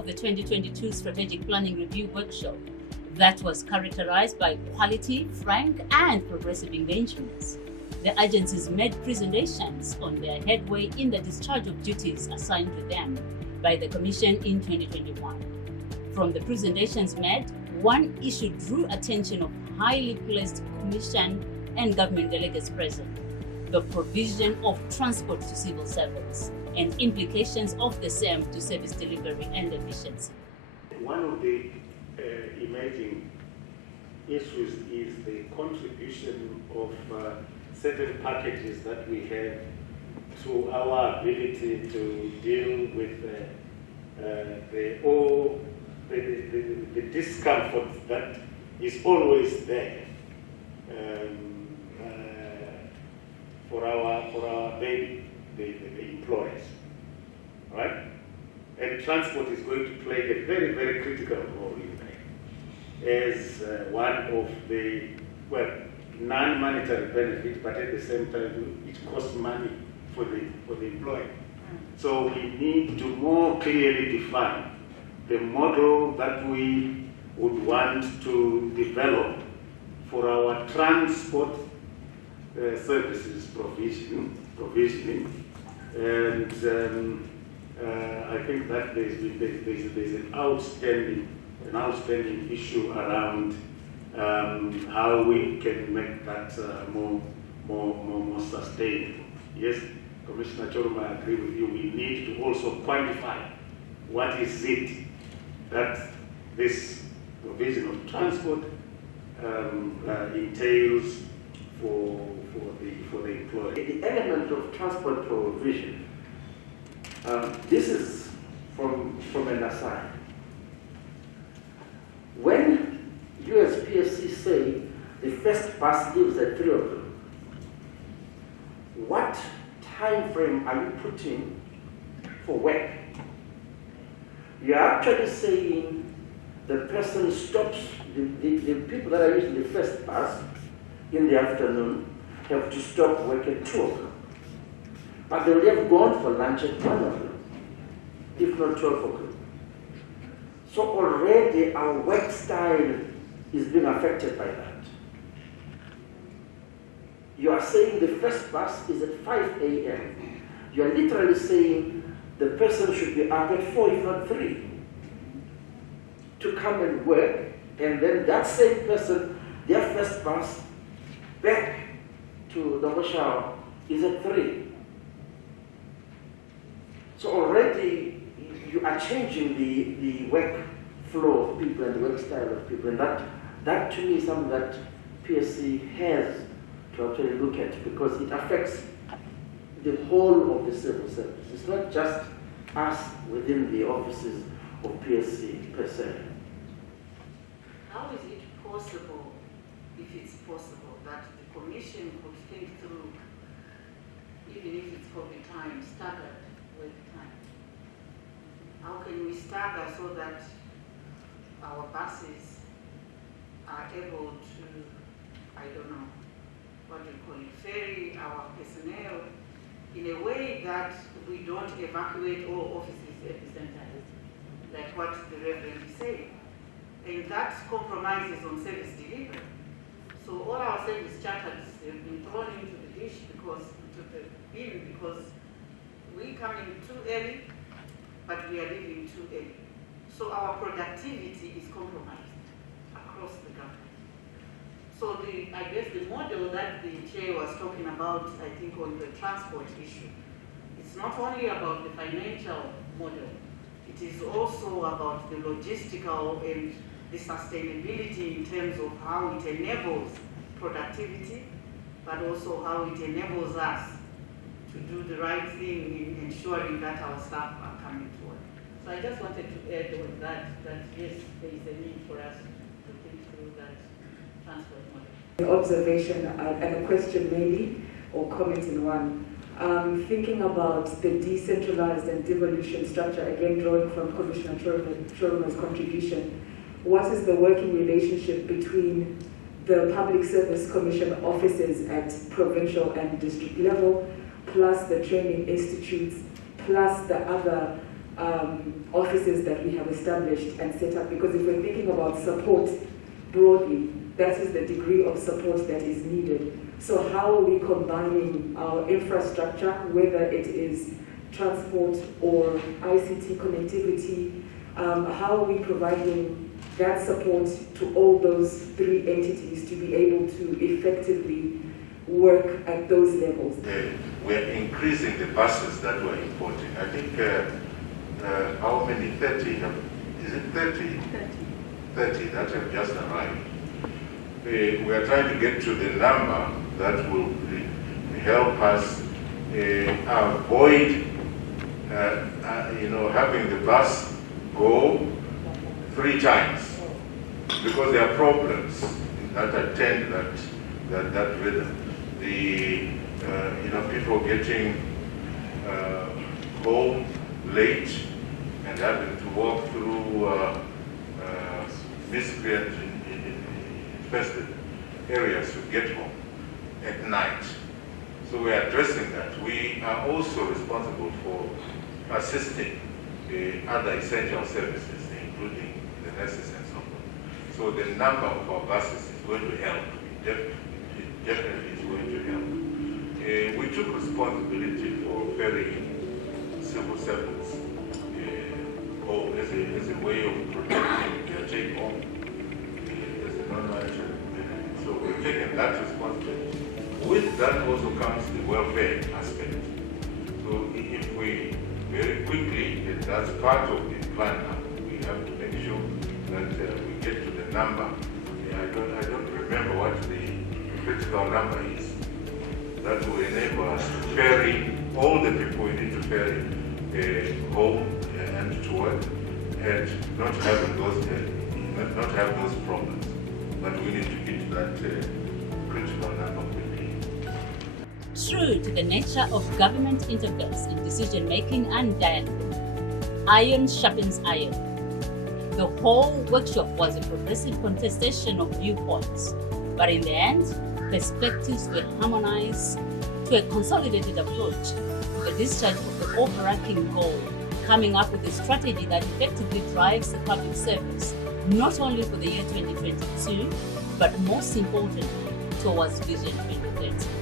of the 2022 Strategic Planning Review Workshop that was characterized by quality, frank, and progressive engagements. The agencies made presentations on their headway in the discharge of duties assigned to them by the Commission in 2021. From the presentations made, one issue drew attention of highly placed Commission and government delegates present: the provision of transport to civil servants and implications of the same to service delivery and efficiency. One of the emerging issues is the contribution of certain packages that we have to our ability to deal with the discomfort that is always there for the employers, right? And transport is going to play a very, very critical role in that as one of the, well, non-monetary benefits, but at the same time, it costs money for the employer. So we need to more clearly define the model that we would want to develop for our transport services provisioning. And I think that there's an outstanding issue around how we can make that more sustainable. Yes, Commissioner Choruma, I agree with you. We need to also quantify what is it that this provision of transport entails for the employer. The element of transport provision, this is from an aside. When you as PSC say the first bus leaves at 3 o'clock, what time frame are you putting for work? You're actually saying the person stops, the people that are using the first bus in the afternoon have to stop work at 2 o'clock. But they will have gone for lunch at 1 o'clock, if not 12 o'clock. So already our work style is being affected by that. You are saying the first bus is at 5 a.m. You are literally saying the person should be up at 4, if not 3, to come and work, and then that same person, their first bus back to the Hoshao is at 3. So already you are changing the work flow of people and the work style of people, and that to me is something that PSC has to actually look at, because it affects the whole of the civil service. It's not just us within the offices of PSC per se. How is it possible, if it's possible, that the Commission could think through, even if it's COVID time, staggered work time? How can we stagger so that our buses are able to, I don't know, what do you call it, ferry our personnel in a way that we don't evacuate all offices at the same time, like what the Reverend is saying. And that compromises on service delivery. So all our service charters have been thrown into the dish because we come in too early, but we are leaving too early. So our productivity is compromised across the government. So I guess the model that the chair was talking about, I think on the transport issue, it's not only about the financial model, it is also about the logistical and the sustainability in terms of how it enables productivity, but also how it enables us to do the right thing in ensuring that our staff are coming to work. So I just wanted to add on that yes, there is a need for us to think through that transport model. An observation and a question maybe, or comment in one. Thinking about the decentralized and devolution structure, again drawing from Commissioner Choruma's contribution, what is the working relationship between the Public Service Commission offices at provincial and district level, plus the training institutes, plus the other offices that we have established and set up, because if we're thinking about support broadly, that is the degree of support that is needed. So how are we combining our infrastructure, whether it is transport or ICT connectivity, how are we providing that support to all those three entities to be able to effectively work at those levels? We're increasing the buses that we're importing. I think, how many? 30 have, is it 30? 30 that have just arrived. We are trying to get to the number that will help us avoid having the bus go 3 times, because there are problems that attend that rhythm. People getting home late and having to walk through miscreant infested areas to get home at night. So we are addressing that. We are also responsible for assisting other essential services, including the nurses and so on. So the number of our buses is going to help. It definitely is going to help. We took responsibility for ferrying civil servants home as a way of protecting their take home as a non-management community. So we've taken that responsibility. With that also comes the welfare aspect. So if we very quickly, that's part of the plan now, we have to make sure that we get to the number. I don't remember what the critical number is that will enable us to ferry all the people we need to ferry home and to work, and not have those problems. But we need to get to that critical number quickly. True to the nature of government interface in decision-making and dialogue, iron sharpens iron. The whole workshop was a progressive contestation of viewpoints, but in the end, perspectives were harmonized to a consolidated approach to the discharge of the overarching goal, coming up with a strategy that effectively drives the public service, not only for the year 2022, but most importantly, towards Vision 2030.